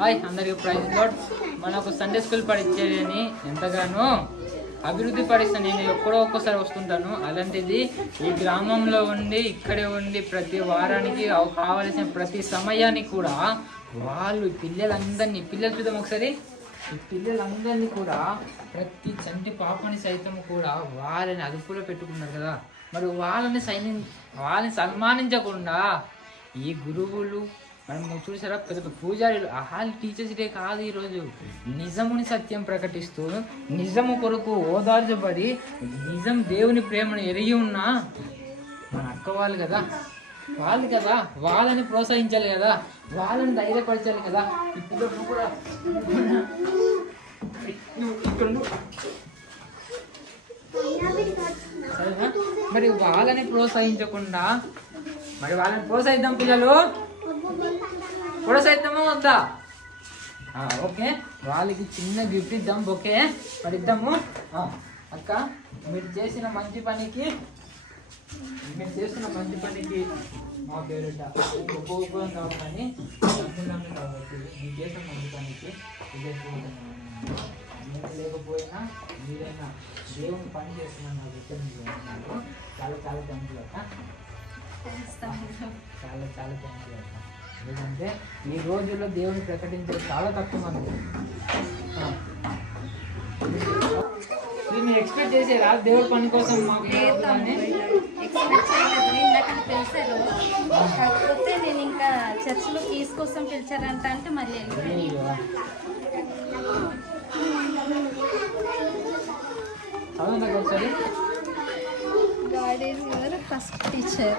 Hi అందరికి praise lord. మనకు Sunday school పడిచ్చేదని ఎంతగానో అభివృద్ధి పడిస్తాను. నేను ఎక్కడో ఒక్కసారి వస్తుంటాను. అలాంటిది ఈ గ్రామంలో ఉండి ఇక్కడే ఉండి ప్రతి వారానికి కావలసిన ప్రతి సమయాన్ని కూడా వాళ్ళు పిల్లలు చూద్దాం ఒకసారి. ఈ పిల్లలందరినీ కూడా ప్రతి చంటి పాపని సైతం కూడా వాళ్ళని అదుపులో పెట్టుకున్నారు కదా. మరి వాళ్ళని సన్మానించకుండా ఈ గురువులు మనం చూసారా, పెద్ద పూజారులు వాళ్ళు టీచర్స్ డే కాదు ఈరోజు. నిజముని సత్యం ప్రకటిస్తూ నిజము కొరకు ఓదార్చబడి నిజం దేవుని ప్రేమను ఎరిగి ఉన్న మన అక్క వాళ్ళు కదా, వాళ్ళని ప్రోత్సహించాలి కదా, వాళ్ళని ధైర్యపరచాలి కదా. ఇప్పుడు కూడా సరేనా? మరి వాళ్ళని ప్రోత్సహించకుండా మరి వాళ్ళని ప్రోత్సహిద్దాం. పిల్లలు ప్రోత్సహిద్దామా వద్దా? ఓకే, వాళ్ళకి చిన్న గిఫ్ట్ ఇద్దాం. ఓకే, మరి ఇద్దాము. అక్క, మీరు చేసిన మంచి పనికి మా పేరుట ఉపయోగం కావాలని కాబట్టి మీరు చేసిన మంచి పనికి నేను లేకపోయినా మీరైనా దేవుని పని చేస్తున్నాను నాకు చాలా చాలా థ్యాంక్ యూ అక్క. చాలా చాలా థ్యాంక్ యూ అక్క. ఎందుకంటే ఈ రోజుల్లో దేవుని ప్రకటించేది చాలా తక్కువ మంది. మీరు ఎక్స్పెక్ట్ చేసేరా దేవుడి పని కోసం? కాకపోతే నేను ఇంకా చర్చిలో ఫీజు కోసం పిలిచారంట అంటే మళ్ళీ ఒకసారి God is your first teacher.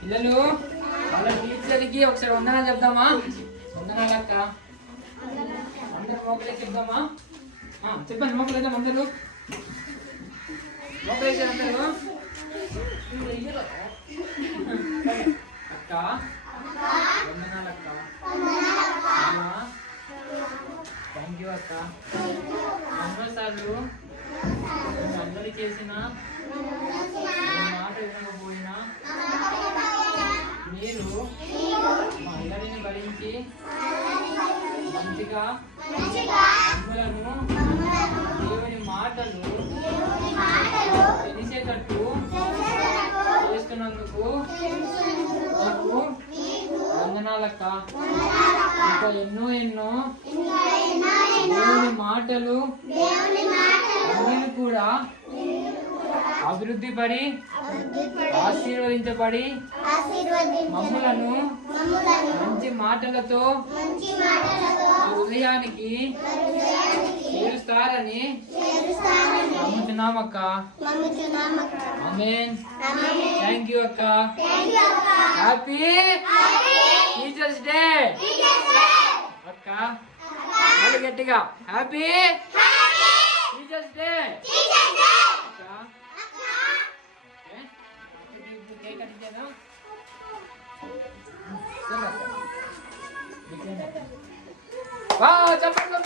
పిల్లలు వాళ్ళ టీచర్కి ఒకసారి వందనాలు చెప్దామా? వందనాలు అక్క. అందరు మోకలే చెప్దామా? చెప్పండి, మోకలేద్దాం అందరూ. మోకలేసారు అందరూ. అక్క వందనాలు అక్క. థ్యాంక్ యూ అక్క. ఎన్నోసార్లు అందరూ చేసిన మాట వినకపోయినా మీరు మా అందరిని భరించి మంచిగా మమ్మలను దేవుని మాటలు తెలిసేటట్టు చేస్తున్నందుకు నాకు వందనాలక్క. ఇంకా ఎన్నో దేవుని మాటలు అన్నీ కూడా అభివృద్ధి పడి ఆశీర్వదించబడి మమ్ములను మంచి మాటలతో హృదయానికి చేరుస్తారని నమ్ముతున్నామక్క. ఆమేన్. థ్యాంక్ యూ అక్క. హ్యాపీ టీచర్స్ డే అక్క. గట్టిగా హ్యాపీ టీచర్స్ డే. చెప్పండి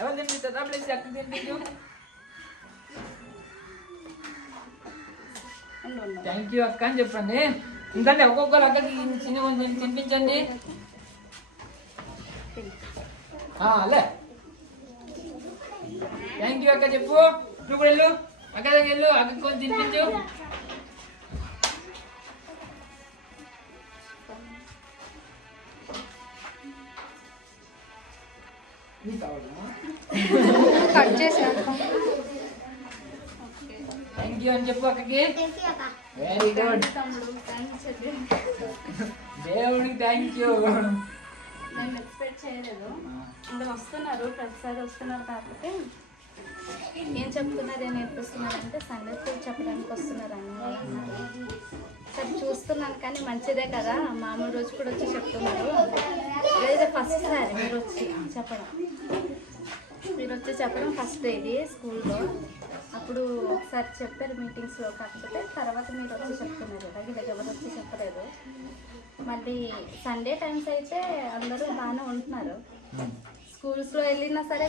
ఎవరు తినిపిస్తుందా? ప్లీజ్ అక్కడ తినిపించు. థ్యాంక్ యూ అక్క అని చెప్పండి. ఇంకంటే ఒక్కొక్కరు అక్కడికి చిన్న కొంచెం తినిపించండి. లే థ్యాంక్ యూ అక్క చెప్పు. నువ్వు కూడా వెళ్ళు, అక్క దగ్గర వెళ్ళు, అక్కడికి కొంచెం తినిపించు. కట్ చేసా. థ్యాంక్ యూ అని చెప్పు అక్కకి. Very good. దేవుడికి థ్యాంక్ యూ. నేను ఎక్స్పెక్ట్ చేయలేదు. ఇంకా వస్తున్నారు, ప్రతిసారి వస్తున్నారు. కాకపోతే ఏం చెప్తున్నారు, ఏం నేర్పిస్తున్నారు అంటే సండే స్కూల్ చెప్పడానికి వస్తున్నారని సరే చూస్తున్నాను. కానీ మంచిదే కదా, మామూలు రోజు కూడా వచ్చి చెప్తున్నారు. లేదా ఫస్ట్ సారి మీరు వచ్చి చెప్పడం ఫస్ట్ ఇది స్కూల్లో. నాకు అప్పుడు ఒకసారి చెప్పారు మీటింగ్స్లో, కాకపోతే తర్వాత మీరు వచ్చి చెప్తున్నారు కదా, వీళ్ళకి ఎవరు వచ్చి చెప్పలేదు. మళ్ళీ సండే టైమ్స్ అయితే అందరూ బాగానే ఉంటున్నారు. స్కూల్స్లో వెళ్ళినా సరే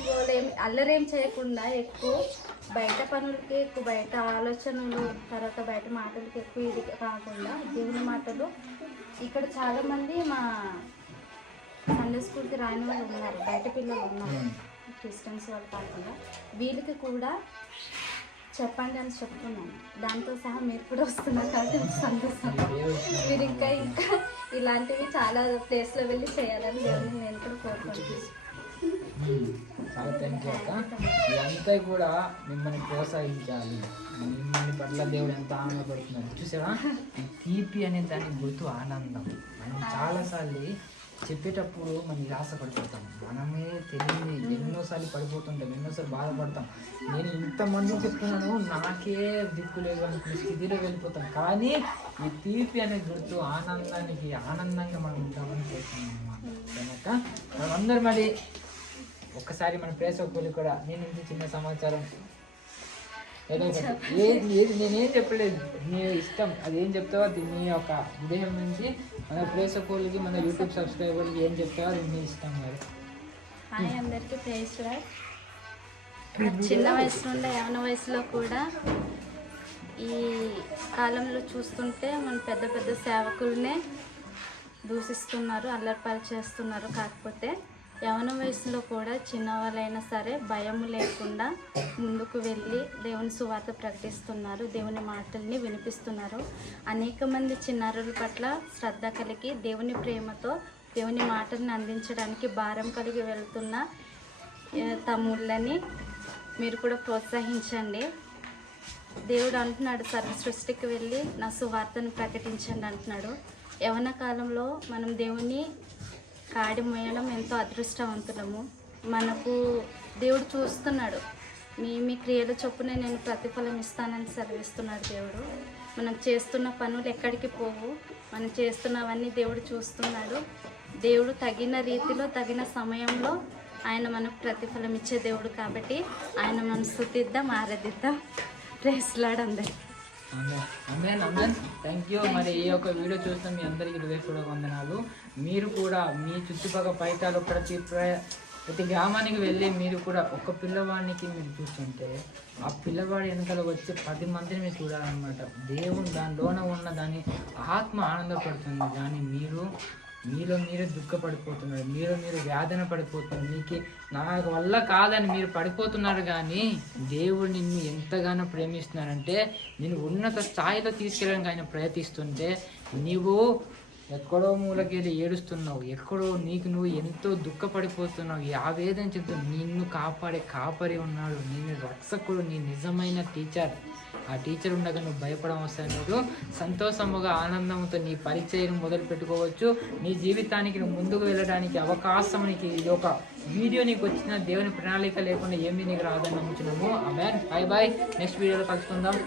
అల్లరేం చేయకుండా ఎక్కువ బయట పనులకి ఎక్కువ, బయట ఆలోచనలు, తర్వాత బయట మాటలకి ఎక్కువ ఇది కాకుండా దేవుని మాటలు. ఇక్కడ చాలామంది మా సండే స్కూల్కి రాని వాళ్ళు ఉన్నారు, బయట పిల్లలు ఉన్నారు, క్రిస్టియన్స్ వాళ్ళు కాకుండా. వీళ్ళకి కూడా చెప్పండి అని చెప్తున్నాను. దాంతో సహా మీరు కూడా వస్తున్నారు కాబట్టి సంతోషం. మీరు ఇంకా ఇంకా ఇలాంటివి చాలా ప్లేస్లో వెళ్ళి చేయాలని దేవుని నేను కూడా కోరుకుంటున్నాను. చాలా థ్యాంక్ యూ అక్క. ఇదంతా కూడా మిమ్మల్ని ప్రోత్సహించాలి. మిమ్మల్ని పట్ల దేవుడు ఎంత ఆనందపడుతున్నారు చూసావా. ఈ తీపి అనే దానికి గుర్తు ఆనందం. మనం చాలాసార్లు చెప్పేటప్పుడు మనం నిరాశ పడిపోతాం, మనమే తెలియని ఎన్నోసార్లు పడిపోతుంటాం, ఎన్నోసార్లు బాధపడతాం. నేను ఇంతమంది చెప్తున్నాను, నాకే దిక్కు లేదు అనుకునే స్థితిలో వెళ్ళిపోతాం. కానీ ఈ తీపి అనే గుర్తు ఆనందంగా మనం ఉంటామని చేస్తున్నాం అన్నమాట. కనుక మనం అందరూ మరి ఒక్కసారి మన ప్రేక్షకులు కూడా నేను ఇంత చిన్న సమాచారం నేనేం చెప్పలేదు, నీ ఇష్టం అదేం చెప్తావో అది నీ యొక్క హృదయం నుంచి మన ప్రేక్షకులకి, మన యూట్యూబ్ సబ్స్క్రైబర్లకి ఏం చెప్తావో అది నీ ఇష్టం మరి. హాయ్ అందరికీ ప్రైజ్ లార్డ్. చిన్న వయసు నుండి యవన వయసులో కూడా ఈ కాలంలో చూస్తుంటే మన పెద్ద పెద్ద సేవకులనే దూషిస్తున్నారు, అల్లరిపాలు చేస్తున్నారు. కాకపోతే యవన వయసులో కూడా చిన్నవాళ్ళైనా సరే భయం లేకుండా ముందుకు వెళ్ళి దేవుని సువార్త ప్రకటిస్తున్నారు, దేవుని మాటల్ని వినిపిస్తున్నారు. అనేక మంది చిన్నారుల పట్ల శ్రద్ధ కలిగి దేవుని ప్రేమతో దేవుని మాటల్ని అందించడానికి భారం కలిగి వెళ్తున్న తమ్ముళ్ళని మీరు కూడా ప్రోత్సహించండి. దేవుడు అంటున్నాడు, సర్వ సృష్టికి వెళ్ళి నా సువార్తను ప్రకటించండి అంటున్నాడు. యవన కాలంలో మనం దేవుని కాడి మోయడం ఎంతో అదృష్టవంతులము. మనకు దేవుడు చూస్తున్నాడు, మీ క్రియల చొప్పునే నేను ప్రతిఫలం ఇస్తానని సెలవిస్తున్నాడు దేవుడు. మనం చేస్తున్న పనులు ఎక్కడికి పోవు, మనం చేస్తున్నవన్నీ దేవుడు చూస్తున్నాడు. దేవుడు తగిన రీతిలో తగిన సమయంలో ఆయన మనకు ప్రతిఫలం ఇచ్చే దేవుడు కాబట్టి ఆయన మనం స్తుతిద్దాం, ఆరాధిద్దాం. ప్రైజ్ లార్డ్ అందరికీ. అమెన్. Thank you. మరి ఈ యొక్క వీడియో చూస్తే మీ అందరికీ హృదయపూర్వక వందనాలు. మీరు కూడా మీ చుట్టుపక్కల పైతాలు ప్రతి గ్రామానికి వెళ్ళి మీరు కూడా ఒక పిల్లవాడికి మీరు చూస్తుంటే ఆ పిల్లవాడు వెనకాల వచ్చి 10 మందిని మీరు చూడాలన్నమాట. దేవుడు దానిలోన ఉన్న దాని ఆత్మ ఆనందపడుతుంది. కానీ మీలో మీరే దుఃఖపడిపోతున్నారు, మీరు వేదన పడిపోతున్నారు, మీకు నా వల్ల కాదని మీరు పడిపోతున్నారు. కానీ దేవుడు నిన్ను ఎంతగానో ప్రేమిస్తున్నారంటే నేను ఉన్నత స్థాయిలో తీసుకెళ్ళడానికి ఆయన ప్రయత్నిస్తుంటే నీవు ఎక్కడో మూలకెళ్ళి ఏడుస్తున్నావు, ఎక్కడో నువ్వు ఎంతో దుఃఖపడిపోతున్నావు. ఆ వేదన చెప్తూ నిన్ను కాపాడే కాపరి ఉన్నాడు, నేను రక్షకుడు, నీ నిజమైన టీచర్. ఆ టీచర్ ఉండగా నువ్వు భయపడవలసిన లేదు. సంతోషముగా ఆనందంతో నీ పరిచయం మొదలు పెట్టుకోవచ్చు. నీ జీవితానికి నువ్వు ముందుకు వెళ్ళడానికి అవకాశం నీకు ఇది ఒక వీడియో నీకు వచ్చిన దేవుని ప్రణాళిక లేకుండా ఏమీ నీకు రాదని నమ్ముతున్నాము. ఆమేన్. బై నెక్స్ట్ వీడియోలో కలుసుకుందాం.